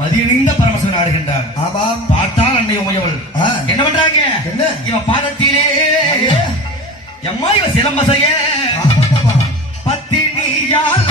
மதியணிந்த பரமசிவன் ஆடுகின்றார். ஆமாம். பார்த்தால் அன்னை உமையவள் என்ன பண்றாங்க? என்ன? இவன் பாதத்திலே எம்மா இவ சிலம்பசைய பத்தினியால்